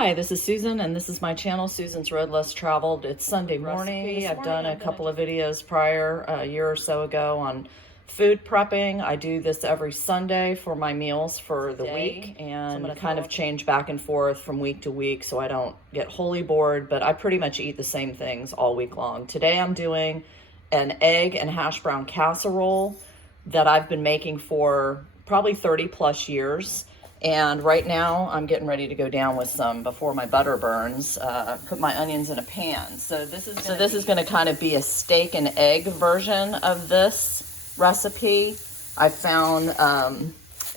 Hi, this is Susan, and this is my channel, Susan's Road Less Traveled. It's Sunday morning. I've done a couple of videos prior, a year or so ago, on food prepping. I do this every Sunday for my meals for the week, and so kind of change back and forth from week to week so I don't get wholly bored, but I pretty much eat the same things all week long. Today I'm doing an egg and hash brown casserole that I've been making for probably 30 plus years. And right now I'm getting ready to go down with some, before my butter burns, put my onions in a pan. So this is going to kind of be a steak and egg version of this recipe. I found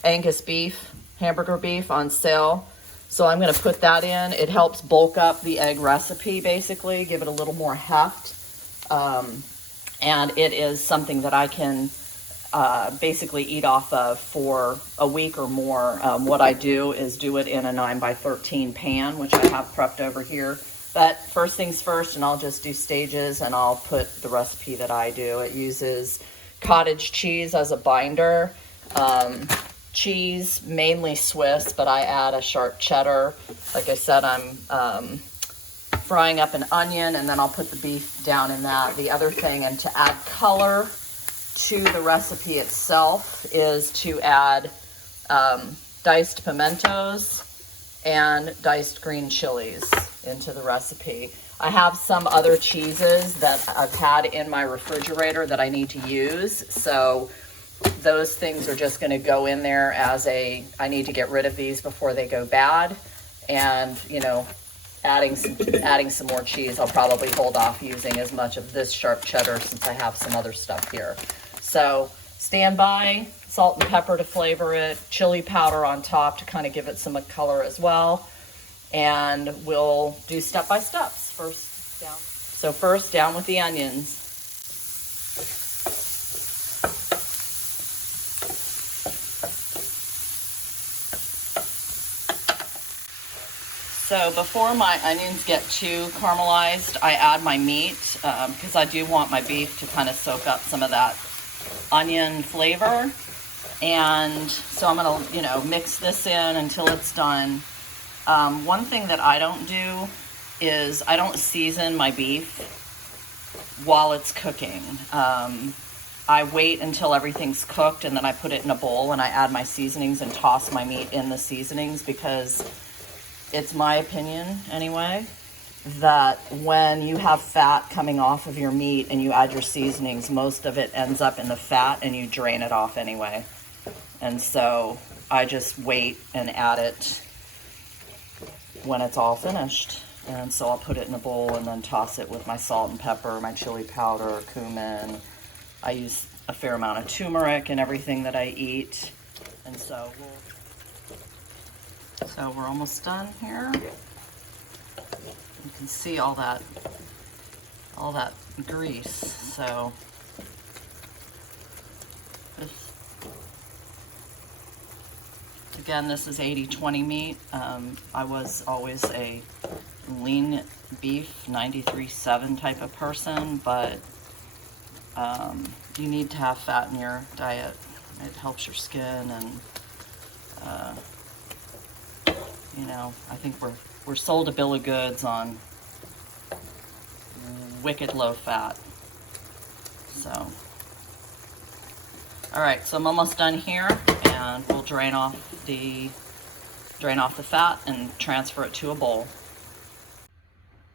Angus beef, hamburger beef on sale. So I'm going to put that in. It helps bulk up the egg recipe, basically, give it a little more heft. And it is something that I can basically eat off of for a week or more. What I do is do it in a 9x13 pan, which I have prepped over here. But first things first, and I'll just do stages, and I'll put the recipe that I do. It uses cottage cheese as a binder. Cheese, mainly Swiss, but I add a sharp cheddar. Like I said, I'm frying up an onion, and then I'll put the beef down in that. The other thing, and to add color to the recipe itself, is to add diced pimentos and diced green chilies into the recipe. I have some other cheeses that I've had in my refrigerator that I need to use, so those things are just going to go in there as I need to get rid of these before they go bad. And you know, adding some more cheese, I'll probably hold off using as much of this sharp cheddar since I have some other stuff here. So stand by, salt and pepper to flavor it, chili powder on top to kind of give it some color as well. And we'll do step by steps. First down with the onions. So before my onions get too caramelized, I add my meat because I do want my beef to kind of soak up some of that onion flavor. And so I'm going to, mix this in until it's done. One thing that I don't do is I don't season my beef while it's cooking. I wait until everything's cooked, and then I put it in a bowl and I add my seasonings and toss my meat in the seasonings, because it's my opinion anyway, that when you have fat coming off of your meat and you add your seasonings, most of it ends up in the fat and you drain it off anyway. And so I just wait and add it when it's all finished. And so I'll put it in a bowl and then toss it with my salt and pepper, my chili powder, cumin. I use a fair amount of turmeric in everything that I eat. And so we're almost done here. You can see all that grease. So again, this is 80-20 meat. I was always a lean beef 93.7 type of person, but you need to have fat in your diet. It helps your skin, and I think we're sold a bill of goods on wicked low fat. So, all right, so I'm almost done here, and we'll drain off the fat and transfer it to a bowl.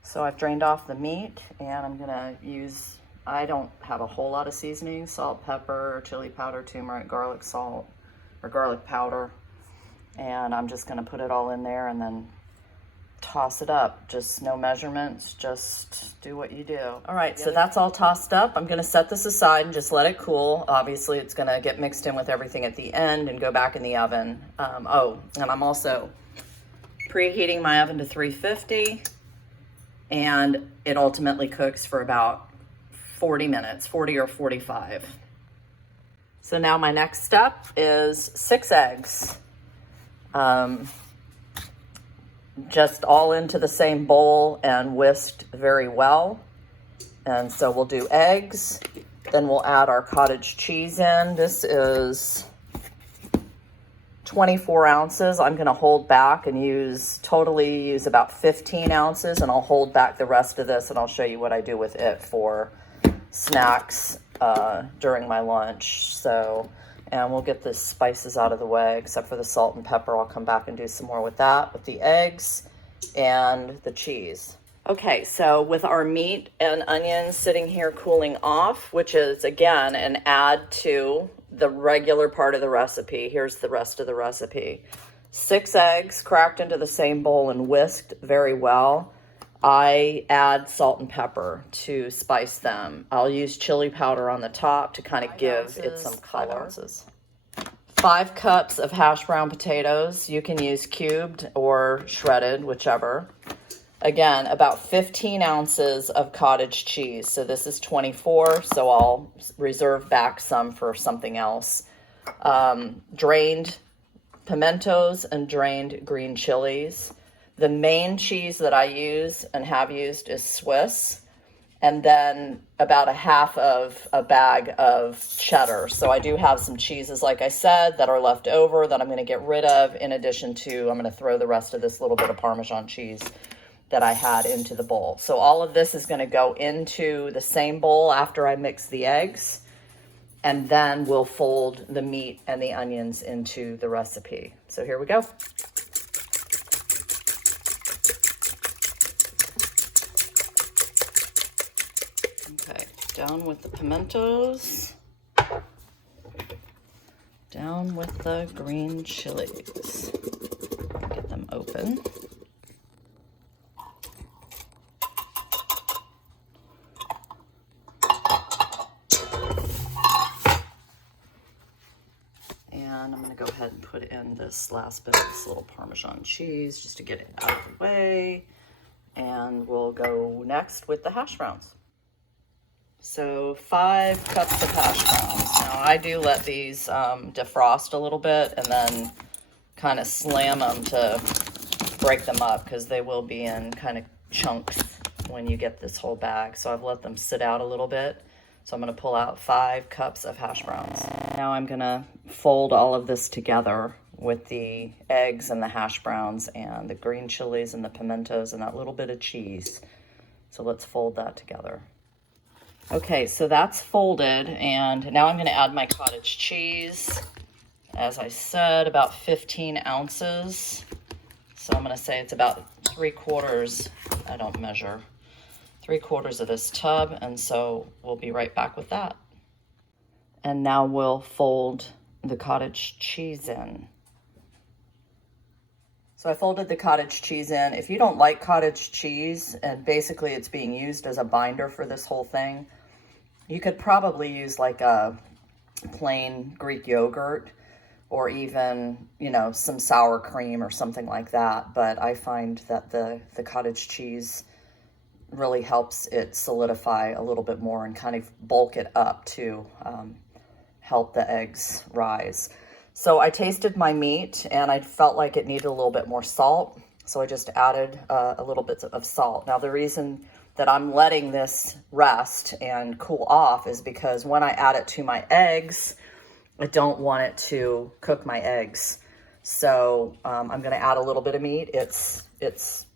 So I've drained off the meat, and I'm gonna use, I don't have a whole lot of seasoning: salt, pepper, chili powder, turmeric, garlic salt, or garlic powder. And I'm just gonna put it all in there and then toss it up. Just no measurements, just do what you do. All right, so that's all tossed up. I'm gonna set this aside and just let it cool. Obviously, it's gonna get mixed in with everything at the end and go back in the oven. And I'm also preheating my oven to 350, and it ultimately cooks for about 40 minutes, 40 or 45. So now my next step is 6 eggs. Just all into the same bowl and whisked very well. And so we'll do eggs, then we'll add our cottage cheese in. This is 24 ounces. I'm gonna hold back and totally use about 15 ounces, and I'll hold back the rest of this, and I'll show you what I do with it for snacks during my lunch. So, and we'll get the spices out of the way, except for the salt and pepper. I'll come back and do some more with that, with the eggs and the cheese. Okay, so with our meat and onions sitting here cooling off, which is again an add to the regular part of the recipe. Here's the rest of the recipe. 6 eggs cracked into the same bowl and whisked very well. I add salt and pepper to spice them. I'll use chili powder on the top to kind of give it some color. 5 cups of hash brown potatoes. You can use cubed or shredded, whichever. Again, about 15 ounces of cottage cheese. So this is 24, so I'll reserve back some for something else. Drained pimentos and drained green chilies. The main cheese that I use and have used is Swiss. And then about a half of a bag of cheddar. So I do have some cheeses, like I said, that are left over that I'm going to get rid of. In addition to, I'm going to throw the rest of this little bit of Parmesan cheese that I had into the bowl. So all of this is going to go into the same bowl after I mix the eggs, and then we'll fold the meat and the onions into the recipe. So here we go. Okay, down with the pimentos, down with the green chilies. Get them open. And I'm going to go ahead and put in this last bit of this little Parmesan cheese just to get it out of the way. And we'll go next with the hash browns. So 5 cups of hash browns. Now I do let these defrost a little bit and then kind of slam them to break them up, because they will be in kind of chunks when you get this whole bag. So I've let them sit out a little bit. So I'm going to pull out 5 cups of hash browns. Now I'm going to fold all of this together with the eggs and the hash browns and the green chilies and the pimentos and that little bit of cheese. So let's fold that together. Okay, so that's folded, and now I'm going to add my cottage cheese. As I said, about 15 ounces. So I'm going to say it's about 3/4, I don't measure, 3/4 of this tub, and so we'll be right back with that. And now we'll fold the cottage cheese in. So I folded the cottage cheese in. If you don't like cottage cheese, and basically it's being used as a binder for this whole thing, you could probably use like a plain Greek yogurt, or even, you know, some sour cream or something like that. But I find that the cottage cheese really helps it solidify a little bit more and kind of bulk it up to help the eggs rise. So I tasted my meat and I felt like it needed a little bit more salt. So I just added a little bit of salt. Now the reason that I'm letting this rest and cool off is because when I add it to my eggs, I don't want it to cook my eggs. So I'm gonna add a little bit of meat. It's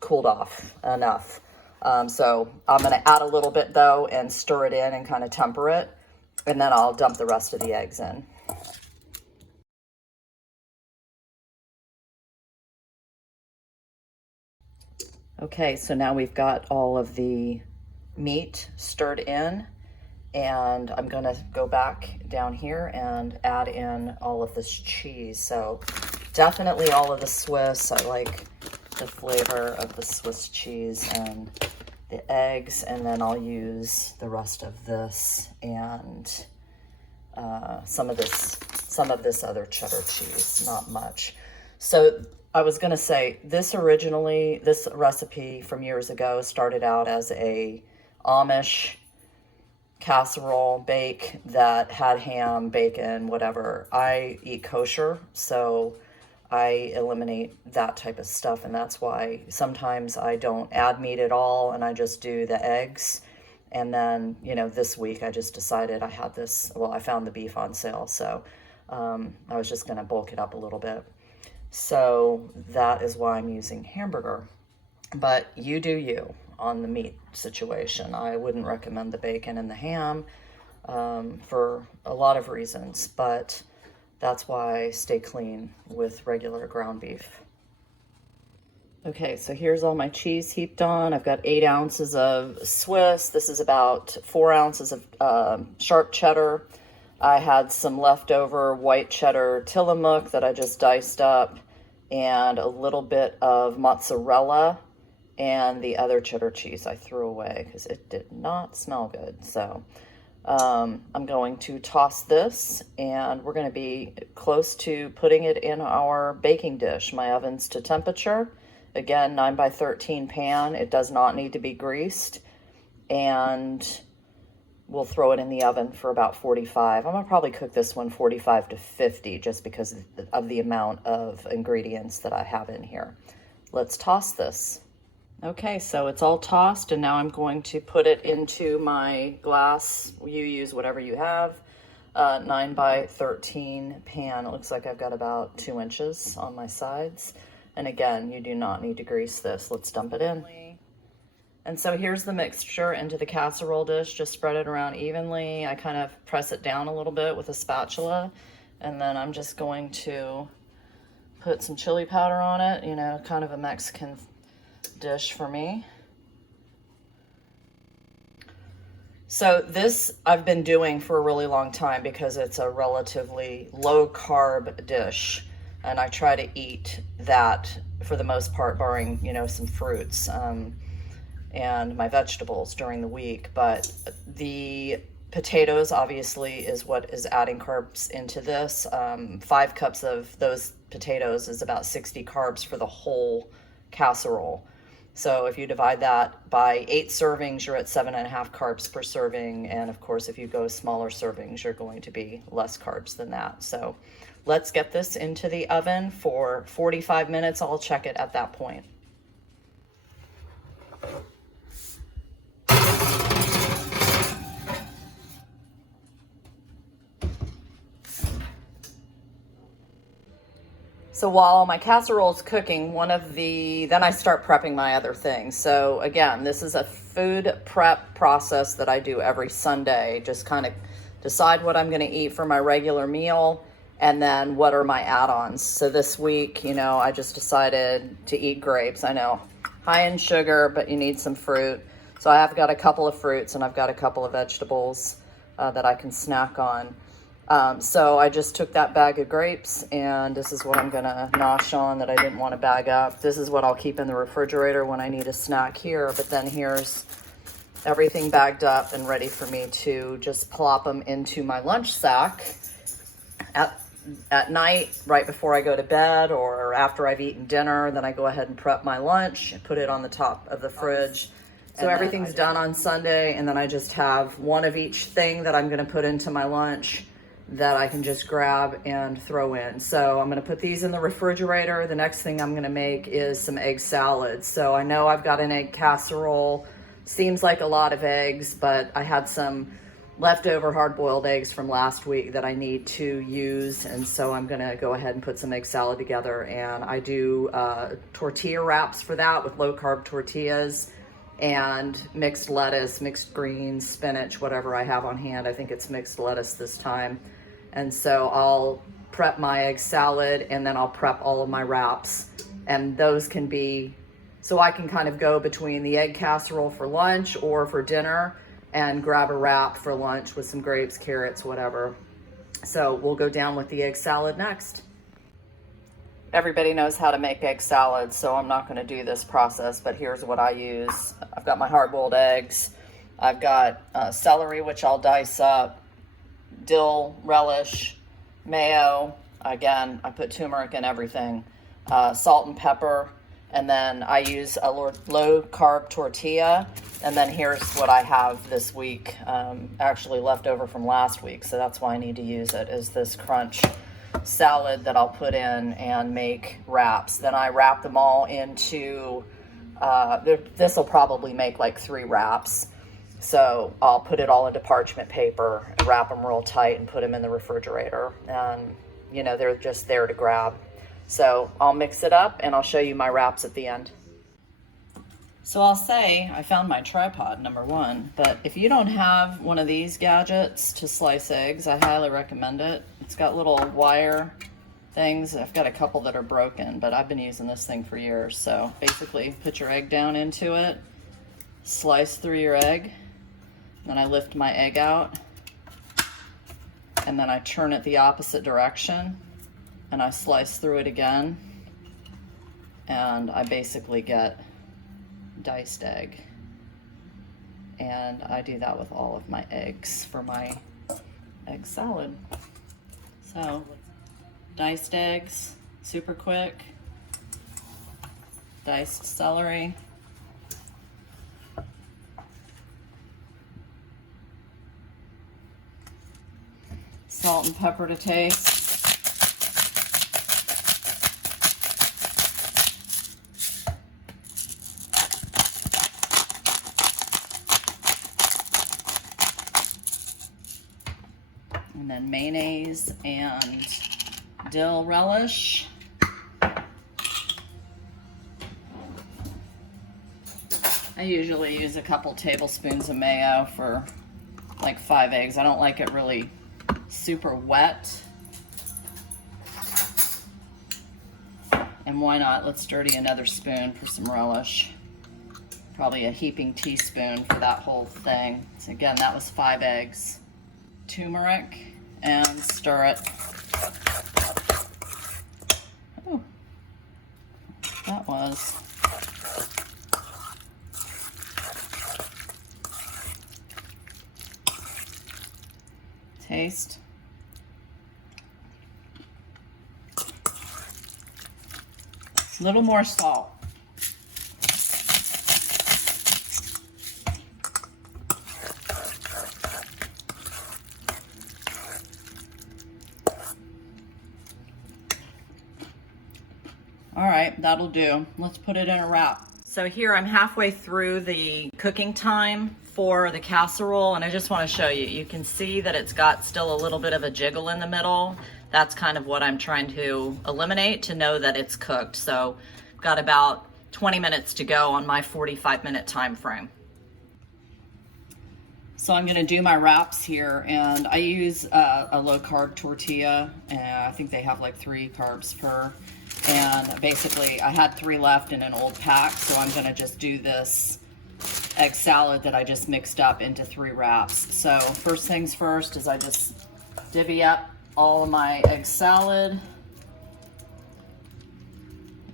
cooled off enough. So I'm gonna add a little bit though and stir it in and kind of temper it. And then I'll dump the rest of the eggs in. Okay, so now we've got all of the meat stirred in, and I'm gonna go back down here and add in all of this cheese. So definitely all of the Swiss. I like the flavor of the Swiss cheese and the eggs, and then I'll use the rest of this and some of this other cheddar cheese, not much. So I was gonna say, this recipe from years ago started out as a Amish casserole bake that had ham, bacon, whatever. I eat kosher, so I eliminate that type of stuff, and that's why sometimes I don't add meat at all and I just do the eggs. And then, you know, this week I just decided I found the beef on sale, so I was just gonna bulk it up a little bit. So that is why I'm using hamburger. But you do you on the meat situation. I wouldn't recommend the bacon and the ham for a lot of reasons, but that's why I stay clean with regular ground beef. Okay, so here's all my cheese heaped on. I've got 8 ounces of Swiss. This is about 4 ounces of sharp cheddar. I had some leftover white cheddar Tillamook that I just diced up, and a little bit of mozzarella, and the other cheddar cheese I threw away because it did not smell good. So I'm going to toss this, and we're going to be close to putting it in our baking dish. My oven's to temperature. Again, 9 by 13 pan. It does not need to be greased. And we'll throw it in the oven for about 45. I'm going to probably cook this one 45 to 50 just because of the amount of ingredients that I have in here. Let's toss this. Okay, so it's all tossed, and now I'm going to put it into my glass. You use whatever you have. 9 by 13 pan. It looks like I've got about 2 inches on my sides. And again, you do not need to grease this. Let's dump it in. And so here's the mixture into the casserole dish. Just spread it around evenly. I kind of press it down a little bit with a spatula. And then I'm just going to put some chili powder on it, you know, kind of a Mexican dish for me. So this I've been doing for a really long time because it's a relatively low carb dish. And I try to eat that for the most part, barring, you know, some fruits and my vegetables during the week. But the potatoes obviously is what is adding carbs into this. 5 cups of those potatoes is about 60 carbs for the whole casserole. So if you divide that by 8 servings, you're at 7.5 carbs per serving. And of course, if you go smaller servings, you're going to be less carbs than that. So let's get this into the oven for 45 minutes. I'll check it at that point. So while my casserole is cooking, then I start prepping my other things. So again, this is a food prep process that I do every Sunday. Just kind of decide what I'm going to eat for my regular meal, and then what are my add-ons. So this week, you know, I just decided to eat grapes. I know, high in sugar, but you need some fruit. So I have got a couple of fruits, and I've got a couple of vegetables that I can snack on. So I just took that bag of grapes, and this is what I'm gonna nosh on that I didn't want to bag up. This is what I'll keep in the refrigerator when I need a snack here, but then here's everything bagged up and ready for me to just plop them into my lunch sack at night, right before I go to bed or after I've eaten dinner. Then I go ahead and prep my lunch and put it on the top of the fridge. So everything's done on Sunday, and then I just have one of each thing that I'm gonna put into my lunch that I can just grab and throw in. So I'm gonna put these in the refrigerator. The next thing I'm gonna make is some egg salad. So I know I've got an egg casserole. Seems like a lot of eggs, but I had some leftover hard-boiled eggs from last week that I need to use, and so I'm gonna go ahead and put some egg salad together. And I do tortilla wraps for that with low-carb tortillas and mixed lettuce, mixed greens, spinach, whatever I have on hand. I think it's mixed lettuce this time. And so I'll prep my egg salad, and then I'll prep all of my wraps. And those can be, so I can kind of go between the egg casserole for lunch or for dinner and grab a wrap for lunch with some grapes, carrots, whatever. So we'll go down with the egg salad next. Everybody knows how to make egg salad, so I'm not gonna do this process, but here's what I use. I've got my hard-boiled eggs. I've got celery, which I'll dice up, dill, relish, mayo. Again, I put turmeric in everything, salt and pepper, and then I use a low-carb tortilla. And then here's what I have this week, actually left over from last week, so that's why I need to use it, is this crunch salad that I'll put in and make wraps. Then I wrap them all into, this will probably make like 3 wraps. So I'll put it all into parchment paper, wrap them real tight, and put them in the refrigerator. And, you know, they're just there to grab. So I'll mix it up and I'll show you my wraps at the end. So I'll say I found my tripod, number one, but if you don't have one of these gadgets to slice eggs, I highly recommend it. It's got little wire things. I've got a couple that are broken, but I've been using this thing for years. So basically put your egg down into it, slice through your egg, then I lift my egg out, and then I turn it the opposite direction, and I slice through it again, and I basically get diced egg. And I do that with all of my eggs for my egg salad. So diced eggs, super quick. Diced celery. Salt and pepper to taste. And then mayonnaise and dill relish. I usually use a couple tablespoons of mayo for like 5 eggs. I don't like it really super wet. And why not? Let's dirty another spoon for some relish. Probably a heaping teaspoon for that whole thing. So again, that was 5 eggs. Turmeric, and stir it. Oh, that was taste. A little more salt. All right, that'll do. Let's put it in a wrap. So here I'm halfway through the cooking time for the casserole, and I just want to show you. You can see that it's got still a little bit of a jiggle in the middle. That's kind of what I'm trying to eliminate to know that it's cooked. So I've got about 20 minutes to go on my 45-minute time frame. So I'm gonna do my wraps here, and I use a low-carb tortilla, and I think they have like 3 carbs per. And basically I had 3 left in an old pack, so I'm gonna just do this egg salad that I just mixed up into 3 wraps. So first things first is I just divvy up all of my egg salad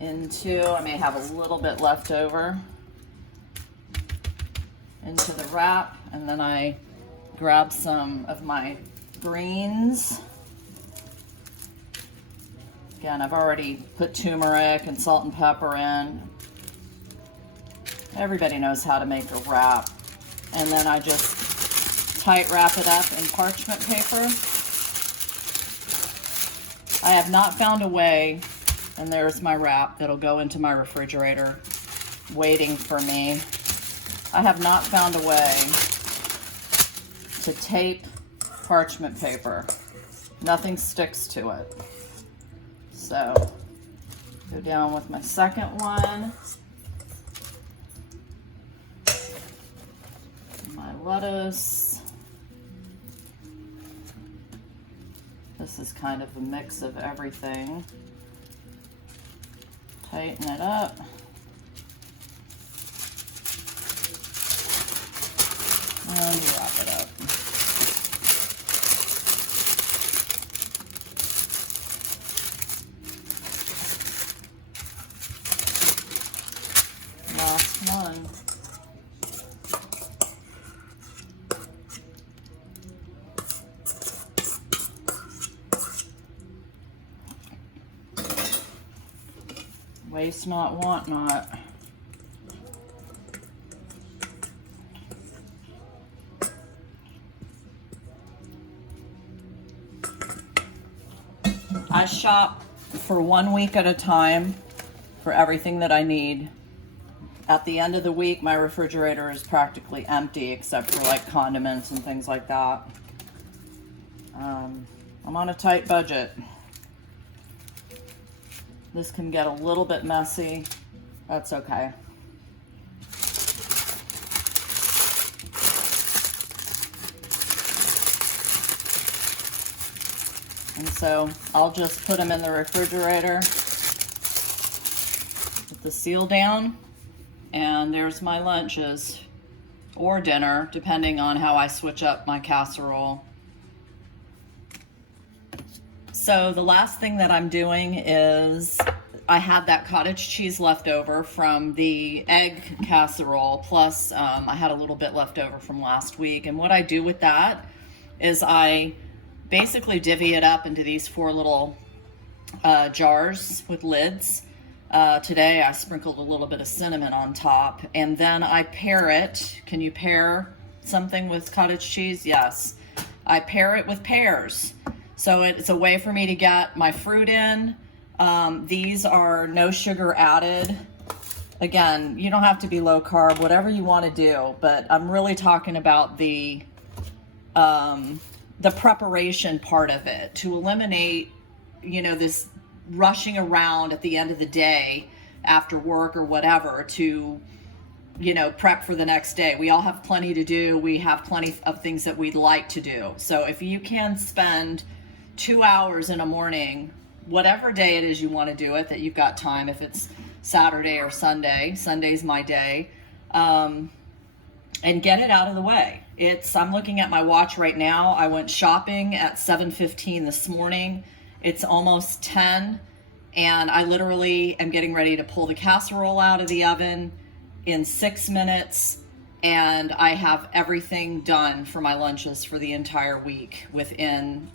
into, I may have a little bit left over, into the wrap, and then I grab some of my greens. Again, I've already put turmeric and salt and pepper in. Everybody knows how to make a wrap. And then I just tight wrap it up in parchment paper. I have not found a way, and there's my wrap that'll go into my refrigerator waiting for me. I have not found a way to tape parchment paper. Nothing sticks to it. So, go down with my second one. My lettuce. This is kind of a mix of everything. Tighten it up. And wrap it up. Last one. Waste not, want not. I shop for 1 week at a time for everything that I need at the end of the week, my refrigerator is practically empty except for like condiments and things like that. I'm on a tight budget. This can get a little bit messy. That's okay. And so I'll just put them in the refrigerator with the seal down, and there's my lunches or dinner, depending on how I switch up my casserole. So the last thing that I'm doing is I had that cottage cheese left over from the egg casserole, plus I had a little bit left over from last week. And what I do with that is I basically divvy it up into these 4 little jars with lids. Today I sprinkled a little bit of cinnamon on top, and then I pair it. Can you pair something with cottage cheese? Yes. I pair it with pears. So it's a way for me to get my fruit in. These are no sugar added. Again, you don't have to be low carb, whatever you want to do, but I'm really talking about the preparation part of it, to eliminate, this rushing around at the end of the day after work or whatever to, prep for the next day. We all have plenty to do. We have plenty of things that we'd like to do. So if you can spend 2 hours in a morning, whatever day it is you want to do it, that you've got time, if it's Saturday or Sunday, Sunday's my day, and get it out of the way. I'm looking at my watch right now. I went shopping at 7:15 this morning. It's almost 10, and I literally am getting ready to pull the casserole out of the oven in 6 minutes, and I have everything done for my lunches for the entire week within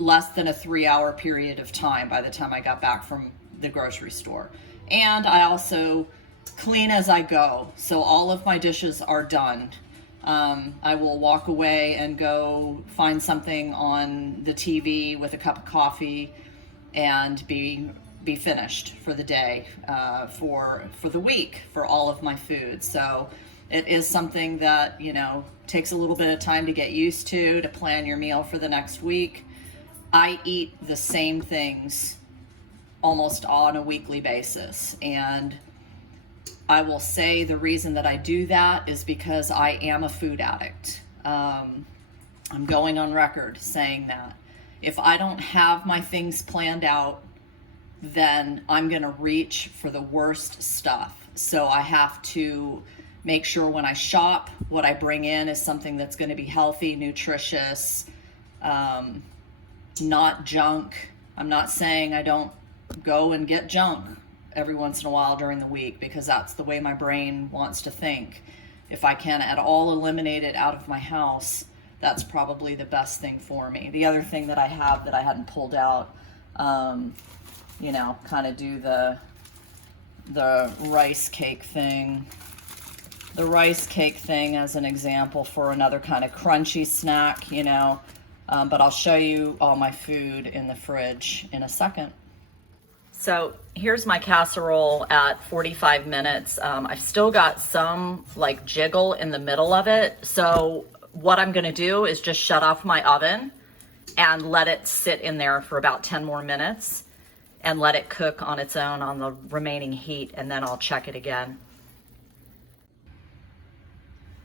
less than a 3-hour period of time by the time I got back from the grocery store. And I also clean as I go, so all of my dishes are done. I will walk away and go find something on the TV with a cup of coffee and be finished for the day, for the week, for all of my food. So it is something that, takes a little bit of time to get used to plan your meal for the next week. I eat the same things almost on a weekly basis, and I will say the reason that I do that is because I am a food addict. I'm going on record saying that. If I don't have my things planned out, then I'm going to reach for the worst stuff. So I have to make sure when I shop, what I bring in is something that's going to be healthy, nutritious, not junk. I'm not saying I don't go and get junk every once in a while during the week, because that's the way my brain wants to think. If I can at all eliminate it out of my house, that's probably the best thing for me. The other thing that I have that I hadn't pulled out, kind of do the rice cake thing. The rice cake thing as an example for another kind of crunchy snack, but I'll show you all my food in the fridge in a second. So here's my casserole at 45 minutes. I've still got some like jiggle in the middle of it. So what I'm gonna do is just shut off my oven and let it sit in there for about 10 more minutes and let it cook on its own on the remaining heat, and then I'll check it again.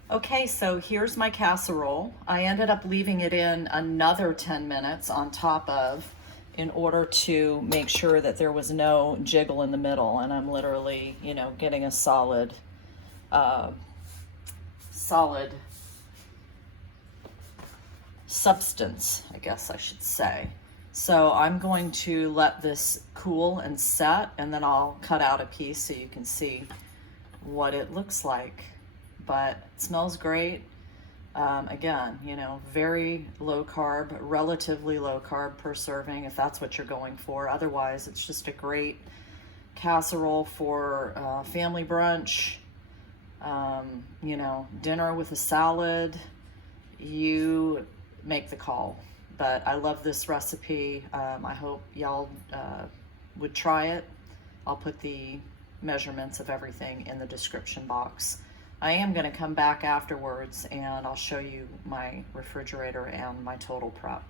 Okay, so here's my casserole. I ended up leaving it in another 10 minutes on top of, in order to make sure that there was no jiggle in the middle, and I'm literally, getting a solid substance, I guess I should say. So I'm going to let this cool and set, and then I'll cut out a piece so you can see what it looks like. But it smells great. Again, very low carb, relatively low carb per serving, if that's what you're going for. Otherwise, it's just a great casserole for family brunch, dinner with a salad. You make the call. But I love this recipe. I hope y'all would try it. I'll put the measurements of everything in the description box. I am going to come back afterwards and I'll show you my refrigerator and my total prep.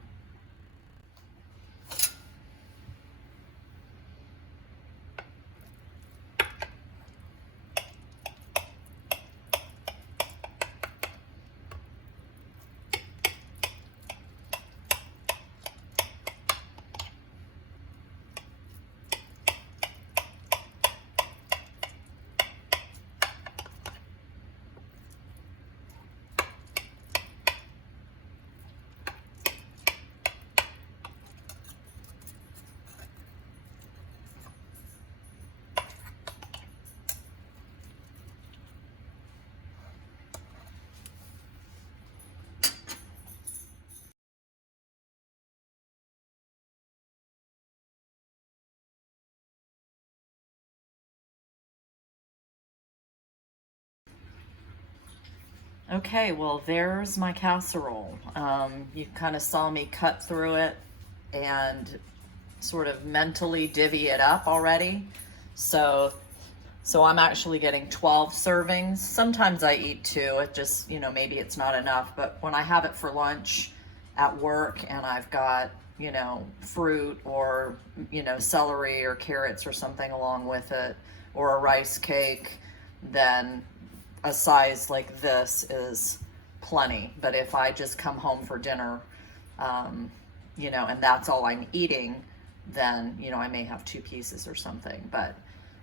Okay, well, there's my casserole. You kind of saw me cut through it and sort of mentally divvy it up already. So I'm actually getting 12 servings. Sometimes I eat 2. It just, maybe it's not enough. But when I have it for lunch at work and I've got, fruit or, celery or carrots or something along with it, or a rice cake, then a size like this is plenty. But if I just come home for dinner, and that's all I'm eating, then, I may have 2 pieces or something. But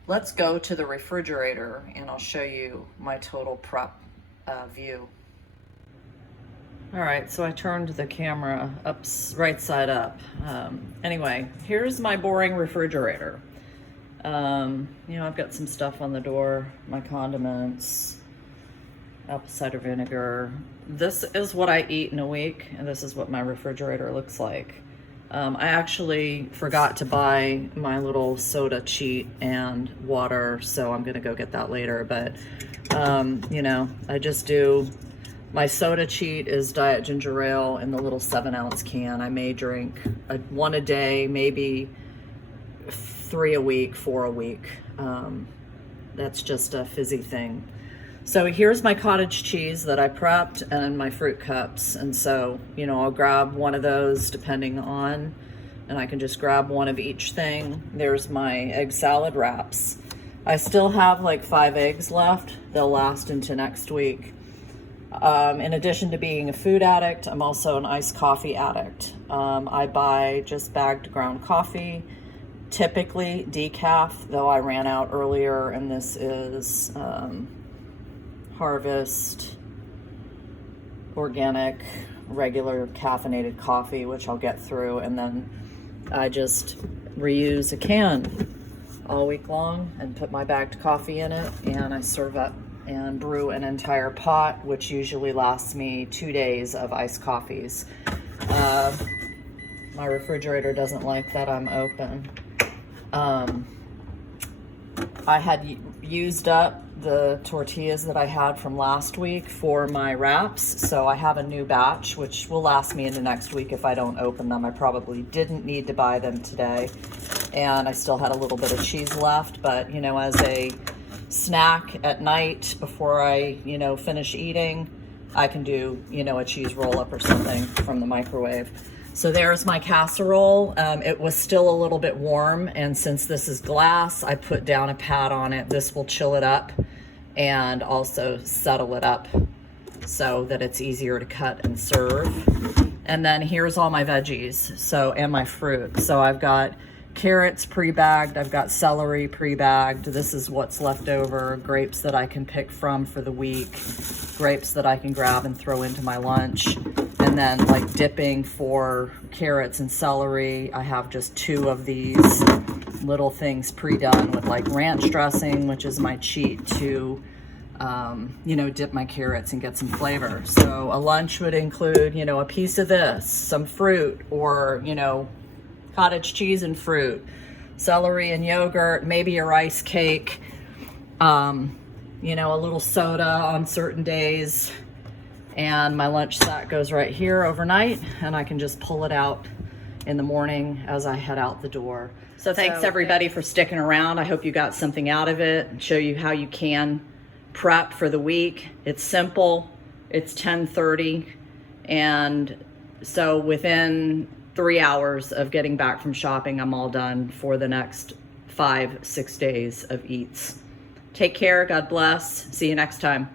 let's go to the refrigerator and I'll show you my total prep view. All right, so I turned the camera up, right side up. Anyway, here's my boring refrigerator. I've got some stuff on the door, my condiments, apple cider vinegar. This is what I eat in a week, and this is what my refrigerator looks like. I actually forgot to buy my little soda cheat and water, so I'm gonna go get that later. But, I just do, my soda cheat is diet ginger ale in the little 7-ounce can. I may drink 1 a day, maybe 3 a week, 4 a week. That's just a fizzy thing. So here's my cottage cheese that I prepped and my fruit cups. And so, I'll grab one of those depending on, and I can just grab one of each thing. There's my egg salad wraps. I still have like 5 eggs left. They'll last into next week. In addition to being a food addict, I'm also an iced coffee addict. I buy just bagged ground coffee, typically decaf, though I ran out earlier, and this is Harvest organic regular caffeinated coffee, which I'll get through, and then I just reuse a can all week long and put my bagged coffee in it, and I serve up and brew an entire pot, which usually lasts me 2 days of iced coffees. My refrigerator doesn't like that I'm open. I had used up the tortillas that I had from last week for my wraps, so I have a new batch which will last me into next week if I don't open them. I probably didn't need to buy them today, and I still had a little bit of cheese left, but as a snack at night before I finish eating, I can do a cheese roll up or something from the microwave. So there's my casserole. It was still a little bit warm, and since this is glass, I put down a pad on it. This will chill it up and also settle it up so that it's easier to cut and serve. And then here's all my veggies, and my fruit. So I've got carrots pre-bagged, I've got celery pre-bagged. This is what's left over, grapes that I can pick from for the week, grapes that I can grab and throw into my lunch. And then like dipping for carrots and celery, I have just 2 of these little things pre-done with like ranch dressing, which is my cheat to dip my carrots and get some flavor. So a lunch would include, a piece of this, some fruit, or, cottage cheese and fruit, celery and yogurt, maybe a rice cake, a little soda on certain days. And my lunch sack goes right here overnight, and I can just pull it out in the morning as I head out the door. So thanks everybody for sticking around. I hope you got something out of it and show you how you can prep for the week. It's simple. It's 10:30, and so within 3 hours of getting back from shopping, I'm all done for the next 5-6 days of eats. Take care. God bless. See you next time.